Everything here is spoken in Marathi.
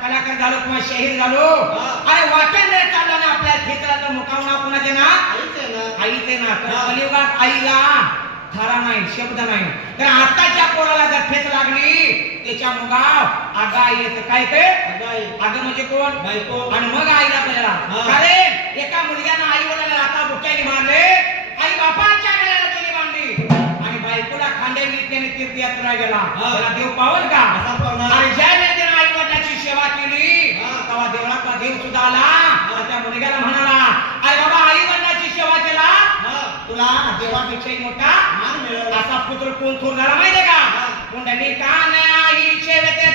शहीद झालो. हा. अरे वाटेल रे चालला ना आपल्या खेत्राचं मुकावना कुणाचे ना आईच ना तर. कलियुगात आईला थारा नाही शब्द नाही. तर आताच्या पोराला जर ठेच लागली त्याच्या मुगाव आगा येत. काय ते? आग म्हणजे कोण? बायको. आणि मग आईला हा. कारण एका मुलग्यानं आई वडिलांना आता बुट्ट्याने मारले. आई बापाच्या गळ्याला आणि बायकोला खांद्याने त्याने तीर्थयात्रा गेला. त्याला देव पावल का असा पाहुणा आणि ज्या वेळेला त्याने आई वडिलांची सेवा केली हा. तेव्हा सुद्धा आला त्या मुलग्याला म्हणाला अरे बाबा आई वडिलांची सेवा केला? तुला देवापेक्षाही मोठा मान मिळाला. असा पुत्र कोण थोर झाला माहितीये का? हा. काने आई शेवते